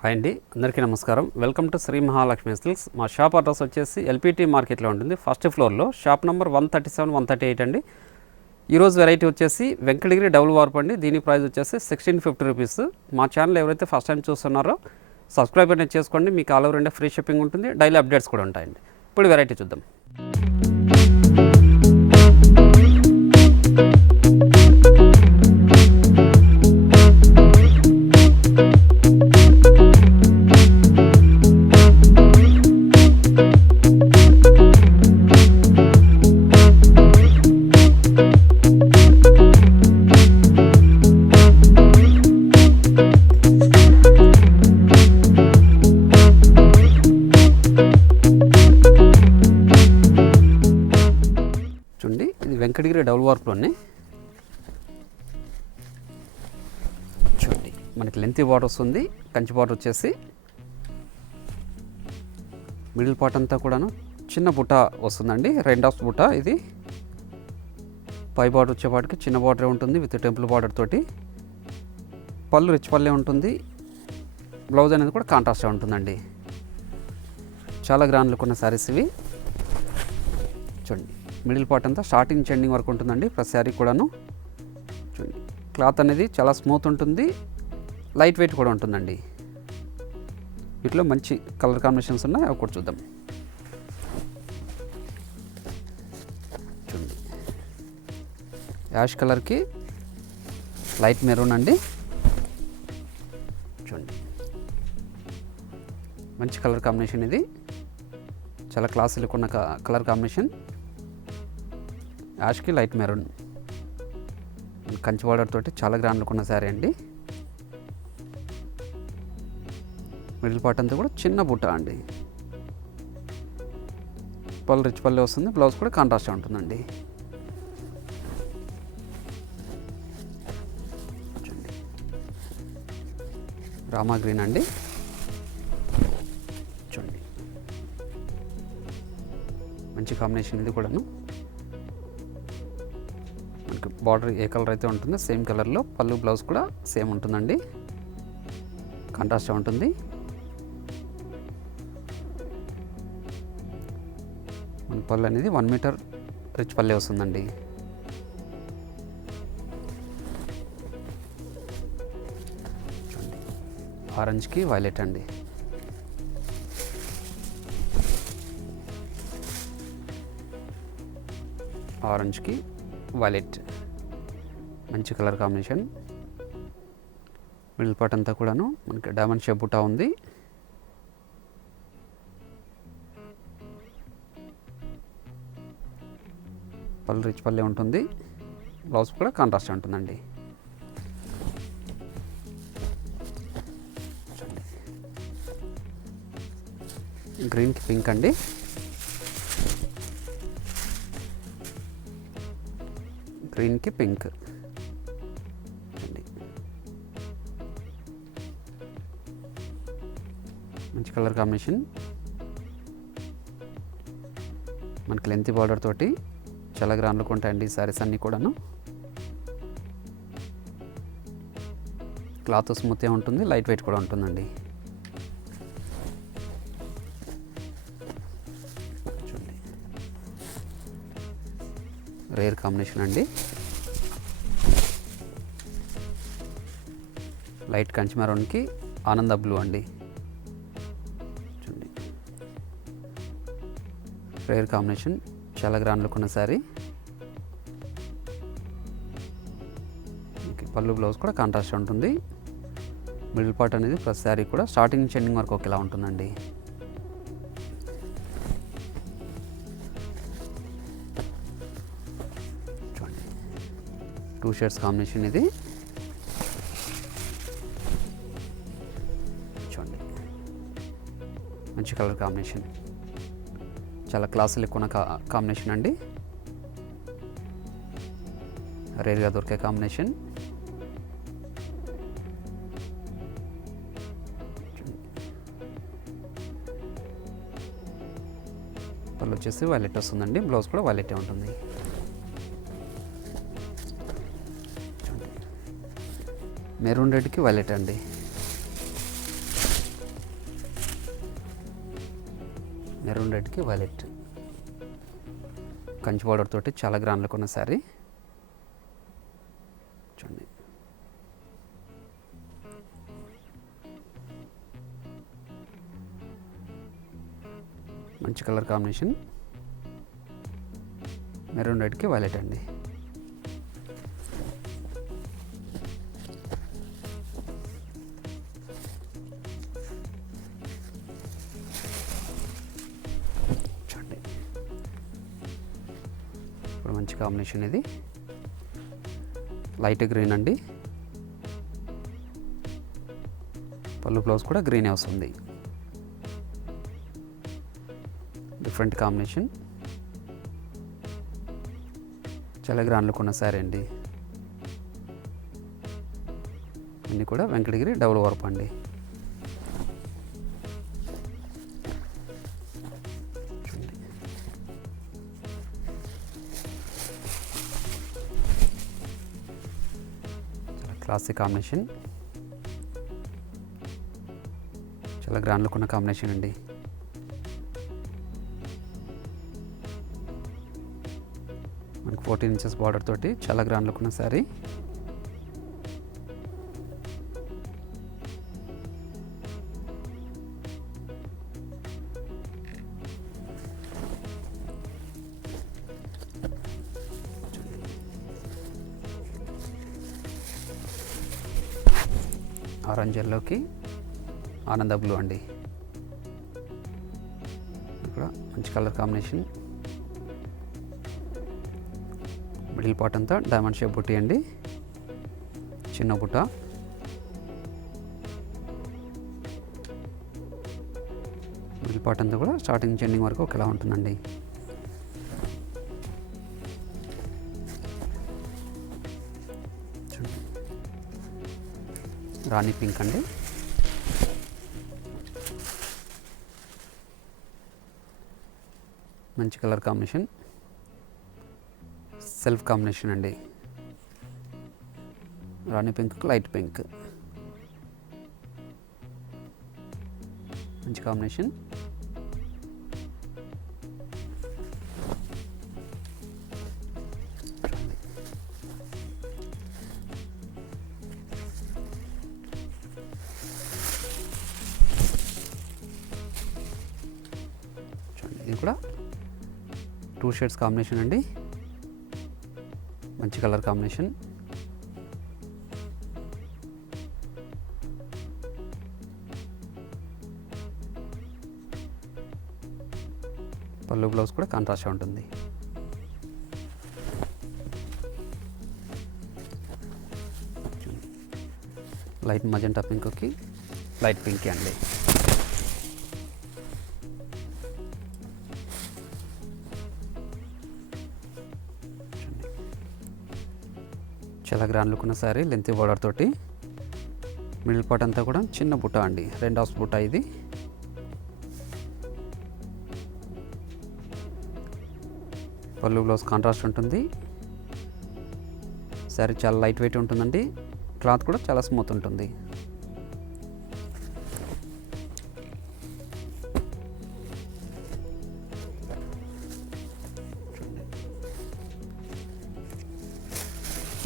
హాయ్ అండి, అందరికీ నమస్కారం. Welcome to Shri Mahalakshmi silks. మా షాప్ అడ్రస్ వచ్చేసి ఎల్పిటి మార్కెట్లో ఉంటుంది. ఫస్ట్ ఫ్లోర్లో షాప్ నెంబర్ 137, 138 అండి. ఈరోజు వెరైటీ వచ్చేసి వెంకటగిరి డబుల్ వార్ప్ అండి. దీని ప్రైస్ వచ్చేసి 1650 రూపీస్. మా ఛానల్ ఎవరైతే ఫస్ట్ టైం చూస్తున్నారో సబ్స్క్రైబ్ అనేది చేసుకోండి. మీకు all over India free shipping ఉంటుంది. డైలీ అప్డేట్స్ కూడా ఉంటాయండి. ఇప్పుడు వెరైటీ చూద్దాం. చూడండి, ఇది వెంకటగిరి డబుల్ వార్ప్లోనే. చూడండి, మనకి లెంతీ బార్డర్ వస్తుంది. కంచి బార్డర్ వచ్చేసి మిడిల్ పార్ట్ అంతా కూడాను చిన్న బుట్ట వస్తుందండి. రెండాఫ్ బుట్ట. ఇది పై బార్డర్ వచ్చేపాటికి చిన్న బార్డరే ఉంటుంది విత్ టెంపుల్ బార్డర్ తోటి. పళ్ళు రిచ్ పల్లె ఉంటుంది. బ్లౌజ్ అనేది కూడా కాంట్రాస్ట్గా ఉంటుందండి. చాలా గ్రాండ్ లుక్ ఉన్న శారీస్ ఇవి. చూడండి, మిడిల్ పార్ట్ అంతా స్టార్టింగ్ నుంచి ఎండింగ్ వరకు ఉంటుందండి ప్రతి శారీ కూడాను. చూడండి, క్లాత్ అనేది చాలా స్మూత్ ఉంటుంది, లైట్ వెయిట్ కూడా ఉంటుందండి. వీటిలో మంచి కలర్ కాంబినేషన్స్ ఉన్నాయి, అవి కూడా చూద్దాం. చూడండి, యాష్ కలర్కి లైట్ మెరూన్ అండి. చూడండి, మంచి కలర్ కాంబినేషన్. ఇది చాలా క్లాస్ లుక్ ఉన్న colour combination. Yaskhi light maroon, Kanchi బార్డర్ తోటి చాలా గ్రాండ్ లుక్ ఉన్న శారీ అండి. మిడిల్ పార్ట్ అంతా కూడా చిన్న బుట్ట అండి. పళ్ళు రిచ్ పల్లె వస్తుంది. బ్లౌజ్ కూడా కాంట్రాస్ట్గా ఉంటుందండి. రామా గ్రీన్ అండి. చూడండి, మంచి కాంబినేషన్. ఇది కూడాను మనకి బార్డర్ ఏ కలర్ అయితే ఉంటుందో సేమ్ కలర్లో పళ్ళు, బ్లౌజ్ కూడా సేమ్ ఉంటుందండి. కాంట్రాస్ట్గా ఉంటుంది. మన పళ్ళు అనేది 1 మీటర్ రిచ్ పల్లె వస్తుందండి. చూడండి, ఆరెంజ్కి వైలెట్ అండి. ఆరెంజ్కి వైలెట్, మంచి కలర్ కాంబినేషన్. మిడిల్ పార్ట్ అంతా కూడాను మనకి డైమండ్ షేప్ బుట్ట ఉంది. పళ్ళు రిచ్ పల్లె ఉంటుంది. బ్లౌజ్ కూడా కాంట్రాస్ట్ ఉంటుందండి. గ్రీన్కి పింక్ అండి. గ్రీన్కి పింక్ అండి. మంచి కలర్ కాంబినేషన్. మనకి లెంతీ బార్డర్ తోటి చాలా గ్రాండ్ లుక్ ఉంటాయండి ఈ శారీస్ అన్నీ కూడాను. క్లాత్ స్మూత్గా ఉంటుంది, లైట్ వెయిట్ కూడా ఉంటుందండి. చూడండి, రేర్ కాంబినేషన్ అండి. లైట్ కంచి మెరూన్కి ఆనంద బ్లూ అండి. చూడండి, రేర్ కాంబినేషన్, చాలా గ్రాండ్ లుక్ ఉన్న శారీ. పళ్ళు, బ్లౌజ్ కూడా కాంట్రాస్ట్ ఉంటుంది. మిడిల్ పార్ట్ అనేది ప్రతి శారీ కూడా స్టార్టింగ్ నుంచి ఎండింగ్ వరకు ఒకేలా ఉంటుందండి. చూడండి, 2 షేడ్స్ కాంబినేషన్ ఇది. చూడండి, మంచి కలర్ కాంబినేషన్, చాలా క్లాసులు ఎక్కువ కాంబినేషన్ అండి. రేర్గా దొరికే కాంబినేషన్. పళ్ళు వచ్చేసి వైలెట్ వస్తుందండి. బ్లౌజ్ కూడా వైలెటే ఉంటుంది. మెరూన్ రెడ్కి వైలెట్ అండి. మెరూన్ రెడ్కి వైలెట్, కంచి బార్డర్ తోటి చాలా గ్రాండ్లకు ఉన్న శారీ చూడండి. మంచి కలర్ కాంబినేషన్, మెరూన్ రెడ్కి వైలెట్ అండి. చూడండి ఇప్పుడు మంచి కాంబినేషన్, ఇది లైట్ గ్రీన్ అండి. పళ్ళు బ్లౌజ్ కూడా గ్రీనే వస్తుంది. డిఫరెంట్ కాంబినేషన్, చాలా గ్రాండ్లకు ఉన్న శారీ అండి. అన్నీ కూడా వెంకటగిరి డబుల్ వర్క్ అండి. చాలా క్లాసిక్ కాంబినేషన్, చాలా గ్రాండ్లకు ఉన్న కాంబినేషన్ అండి. మనకు 14 ఇంచెస్ బార్డర్ తోటి చాలా గ్రాండ్ లుక్ ఉన్న శారీ. ఆరెంజ్ ఎల్లోకి ఆనంద బ్లూ అండి. ఇక్కడ మంచి కలర్ కాంబినేషన్. మిడిల్ పార్ట్ అంతా డైమండ్ షేప్ బుట్టి అండి, చిన్న బుట్ట. మిడిల్ పార్ట్ అంతా కూడా స్టార్టింగ్ నుంచి ఎండింగ్ వరకు ఒకేలా ఉంటుందండి. రాణి పింక్ అండి, మంచి కలర్ కాంబినేషన్, సెల్ఫ్ కాంబినేషన్ అండి. రాణి పింక్, లైట్ పింక్, మంచి కాంబినేషన్. ఇది కూడా 2 షేడ్స్ కాంబినేషన్ అండి, మంచి కలర్ కాంబినేషన్. పళ్ళు బ్లౌజ్ కూడా కాంట్రాస్ట్ ఉంటుంది. లైట్ మజెంటా పింక్కి లైట్ పింక్ అండి. చాలా గ్రాండ్ లుక్ ఉన్న శారీ, లెంత్ బార్డర్ తోటి. మిడిల్ పార్ట్ అంతా కూడా చిన్న బుట్ట అండి, 2 హాఫ్స్ బుట్ట ఇది. పళ్ళు బ్లౌజ్ కాంట్రాస్ట్ ఉంటుంది. శారీ చాలా లైట్ వెయిట్ ఉంటుందండి, క్లాత్ కూడా చాలా స్మూత్ ఉంటుంది.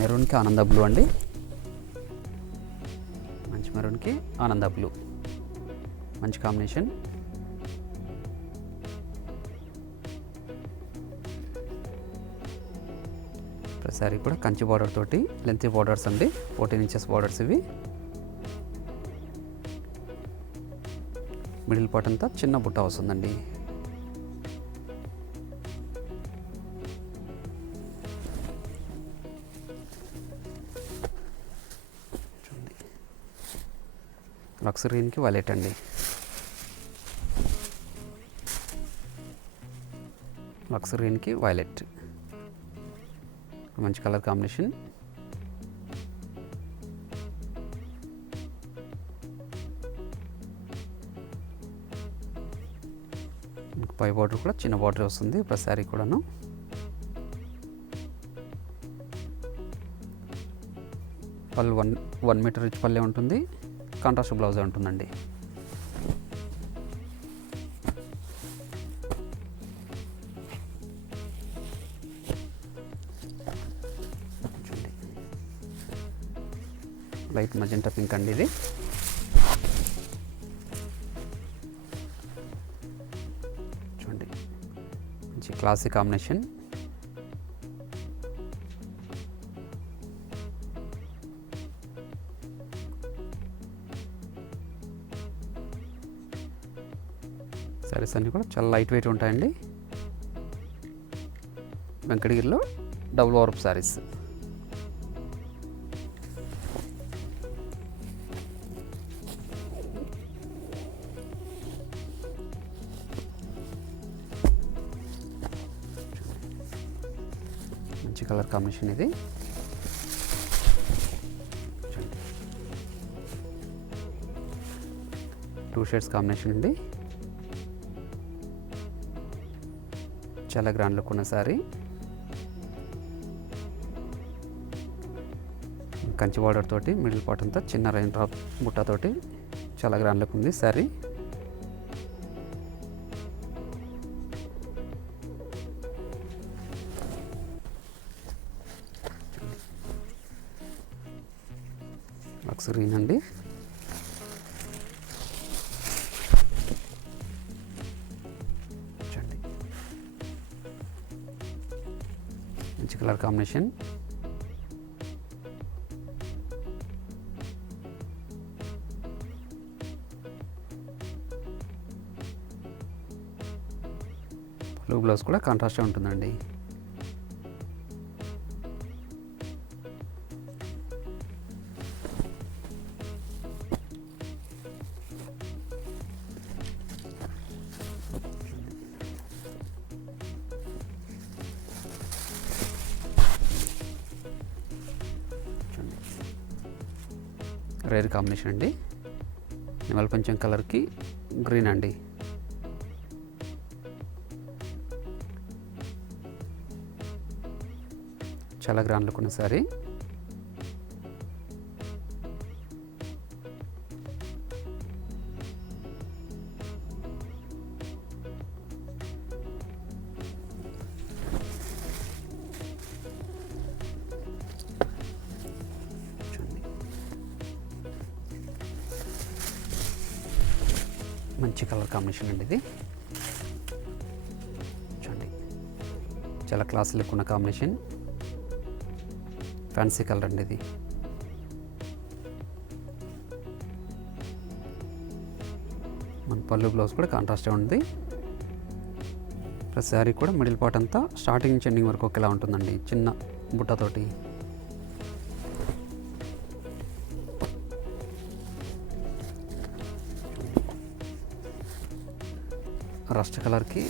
మెరూన్కి ఆనంద బ్లూ అండి, మంచి మెరూన్కి ఆనంద బ్లూ, మంచి కాంబినేషన్. శారీ కూడా కంచి బార్డర్ తోటి లెంత్ బార్డర్స్ అండి, 14 ఇంచెస్ బార్డర్స్ ఇవి. మిడిల్ పార్ట్ అంతా చిన్న బుట్ట వస్తుందండి. లక్స్ గ్రీన్కి వైలెట్ అండి, లక్స్ గ్రీన్కి వైలెట్, మంచి కలర్ కాంబినేషన్. పై బార్డర్ కూడా చిన్న బార్డర్ వస్తుంది ప్రతి శారీ కూడాను. పళ్ళు 1 మీటర్ రిచ్ పల్లె ఉంటుంది, కాంట్రాస్ట్ బ్లౌజ్ ఉంటుందండి. లైట్ మజెంటా పింక్ అండి ఇది. చూడండి మంచి క్లాసిక్ కాంబినేషన్. సారీస్ అన్నీ కూడా చాలా లైట్ వెయిట్ ఉంటాయండి. వెంకటగిరిలో డబుల్ వార్ప్ సారీస్. మంచి కలర్ కాంబినేషన్ ఇది. 2 షేడ్స్ కాంబినేషన్ అండి. చాలా గ్రాండ్ లుక్ ఉన్న సారీ. కంచి బార్డర్ తోటి మిడిల్ పార్ట్ అంతా చిన్న రైన్ డ్రాప్ బుట్టతోటి చాలా గ్రాండ్ లుక్ ఉంది సారీ. లక్స్ గ్రీన్ అండి. మంచి కలర్ కాంబినేషన్. బ్లూ బ్లౌజ్ కూడా కాంట్రాస్ట్గా ఉంటుందండి. రేర్ కాంబినేషన్ అండి. నిమల్ పంచం కలర్కి గ్రీన్ అండి. చాలా గ్రాండ్ లుక్ ఉన్న సారీ. మంచి కలర్ కాంబినేషన్ అండి ఇది. చూడండి చాలా క్లాస్ లుక్ ఉన్న కాంబినేషన్. ఫ్యాన్సీ కలర్ అండి ఇది. మన పళ్ళు బ్లౌజ్ కూడా కాంట్రాస్ట్గా ఉంది. ప్లస్ శారీ కూడా మిడిల్ పార్ట్ అంతా స్టార్టింగ్ నుంచి ఎండింగ్ వరకు ఒకేలా ఉంటుందండి, చిన్న బుట్టతోటి. రస్ట్ కలర్కి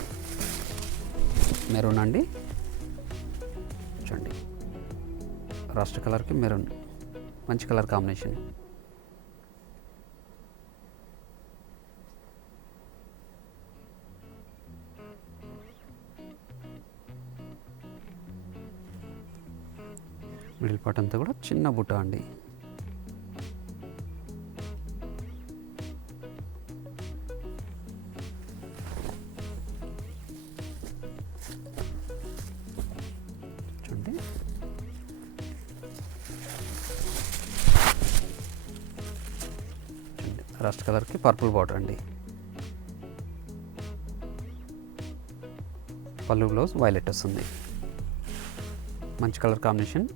మెరూన్ అండి. చూడండి రస్ట్ కలర్కి మెరూన్ మంచి కలర్ కాంబినేషన్. మిడిల్ పార్ట్ అంతా కూడా చిన్న బుట్ట అండి. చూడండి రస్ట్ కలర్కి పర్పుల్ బార్డర్ అండి. పళ్ళు బ్లౌజ్ వైలెట్ వస్తుంది. మంచి కలర్ కాంబినేషన్.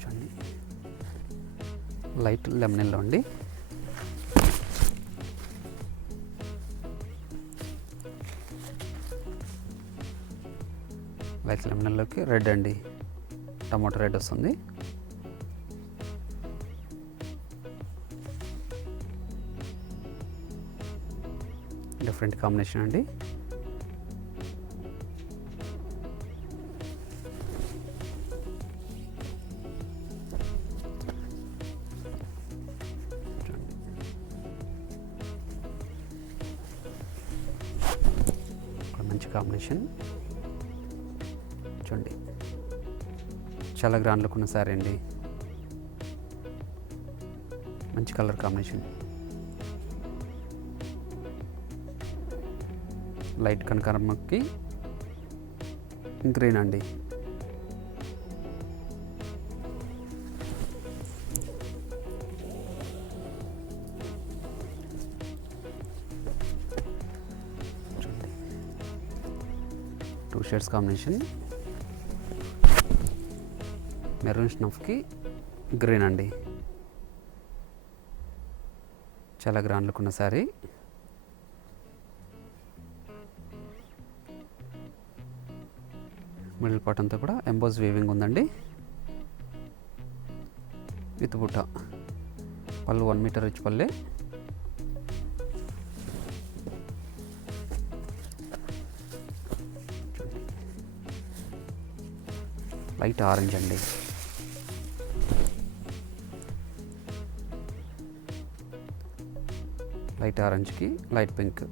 చూడండి లైట్ లెమన్ ఎల్లో అండి. లైట్ లెమన్ ఎల్లోకి రెడ్ అండి, టమాటో రెడ్ వస్తుంది. డిఫరెంట్ కాంబినేషన్ అండి. మంచి కాంబినేషన్. చూడండి చాలా గ్రాండ్ లుక్ ఉన్న సారీ అండి. మంచి కలర్ కాంబినేషన్. లైట్ కనకాంబరంకి గ్రీన్ అండి. టూ షేడ్స్ కాంబినేషన్, మెరూన్ స్నఫ్కి గ్రీన్ అండి. చాలా గ్రాండ్ లుక్ ఉన్న శారీ. మిడిల్ పార్ట్ అంతా కూడా ఎంబోజ్ వీవింగ్ ఉందండి విత్ బుట్ట. పళ్ళు 1 మీటర్ రిచ్ పల్లె. లైట్ ఆరెంజ్ అండి. లైట్ ఆరెంజ్కి లైట్ పింక్.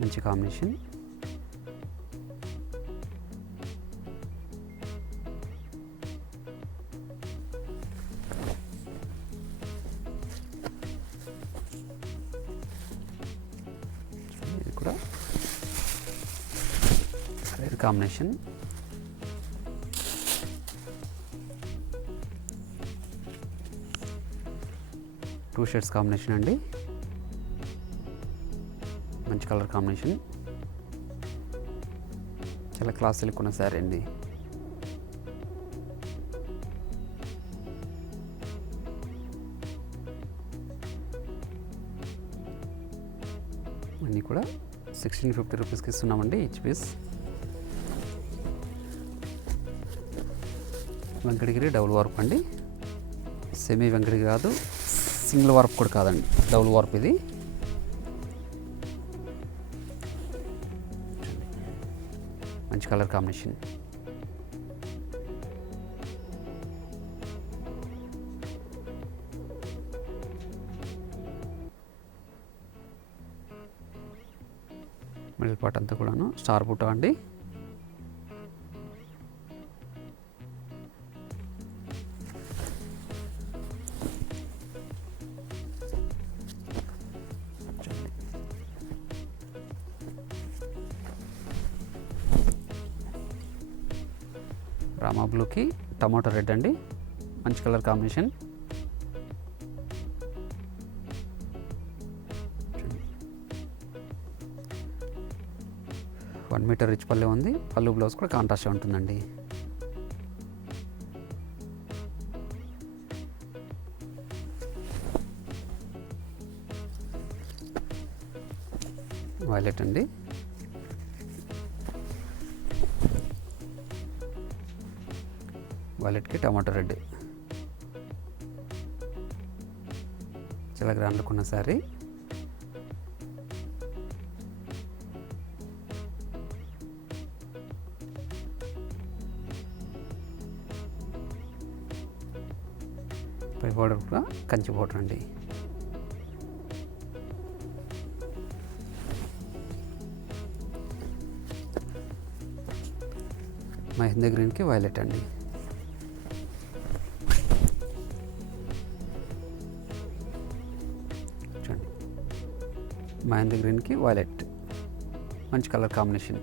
మంచి కాంబినేషన్. ఇది కూడా rare combination. Two shades combination అండి. మంచి కలర్ కాంబినేషన్. చాలా క్లాస్ లుక్ ఉన్న శారీ అండి. అన్నీ కూడా 1650 రూపీస్కి ఇస్తున్నామండి each piece. Venkatagiri double warp అండి. సెమీ వెంకటగిరి కాదు, సింగిల్ వార్ప్ కూడా కాదండి, డబుల్ వార్ప్ ఇది. మంచి కలర్ కాంబినేషన్. మిడిల్ పార్ట్ అంతా కూడాను స్టార్ బుట్ట అండి. రామా బ్లూకి టమాటో రెడ్ అండి. మంచి colour combination. One metre rich పల్లె ఉంది. పళ్ళు బ్లౌజ్ కూడా కాంట్రాస్ట్ ఉంటుందండి. వైలెట్ అండి. వైలెట్కి టమాటో రెడ్. చాలా గ్రాండ్ లుక్ ఉన్న శారీ. పై బోర్డర్ కూడా కంచి బోర్డర్ అండి. మహేంద్ర గ్రీన్కి వైలెట్ అండి. చూడండి, మహేంద్ర గ్రీన్కి వైలెట్ మంచి కలర్ కాంబినేషన్.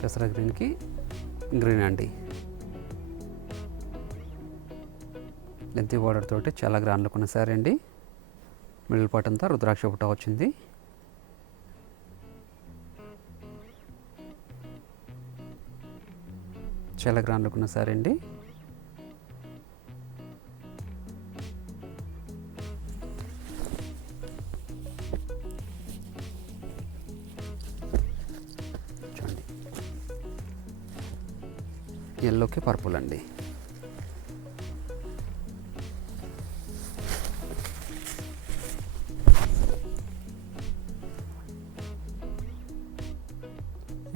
పెసర గ్రీన్కి గ్రీన్ అండి. లెంతీ బార్డర్ తోటి చాలా గ్రాండ్ లుక్ ఉన్న శారీ అండి. మిడిల్ పార్ట్ అంతా రుద్రాక్ష బుట్ట వచ్చింది. చాలా గ్రాండ్ లుక్ ఉన్న శారీ అండి. ఎల్లోకి పర్పుల్ అండి.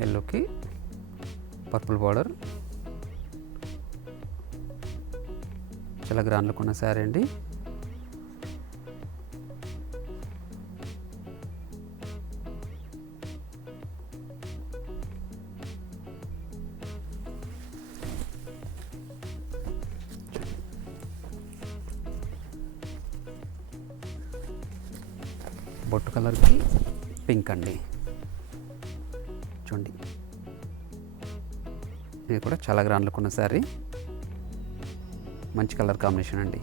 ఎల్లోకి పర్పుల్ బార్డర్, చాలా గ్రాండ్ లుక్ ఉన్న శారీ అండి. బొట్టు కలర్కి పింక్ అండి. చూడండి, ఇది కూడా చాలా గ్రాండ్ లుక్ ఉన్న శారీ, మంచి కలర్ కాంబినేషన్ అండి.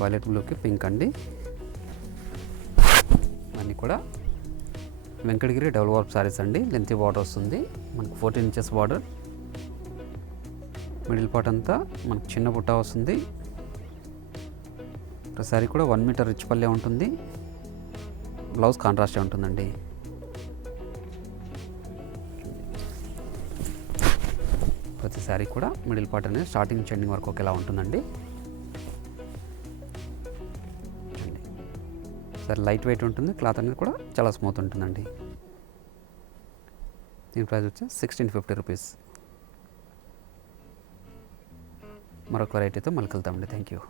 వైలెట్ బ్లూకి పింక్ అండి. అన్నీ కూడా వెంకటగిరి డబుల్ వర్క్ సారీస్ అండి. లెంతీ బార్డర్ వస్తుంది మనకు, 14 ఇంచెస్ బార్డర్. మిడిల్ పార్ట్ అంతా మనకు చిన్న బుట్ట వస్తుంది. ప్రతిసారి కూడా 1 మీటర్ రిచ్ పల్లె ఉంటుంది. బ్లౌజ్ కాంట్రాస్టే ఉంటుందండి. ప్రతిసారి కూడా మిడిల్ పార్ట్ అనేది స్టార్టింగ్ నుంచి ఎండింగ్ వరకు ఒకేలా ఉంటుందండి. సరే, లైట్ వెయిట్ ఉంటుంది, క్లాత్ అనేది కూడా చాలా స్మూత్ ఉంటుందండి. దీని ప్రైస్ వచ్చి 1650 రూపీస్. మరొక వెరైటీతో మళ్ళీ కలుద్దామండి. Thank you.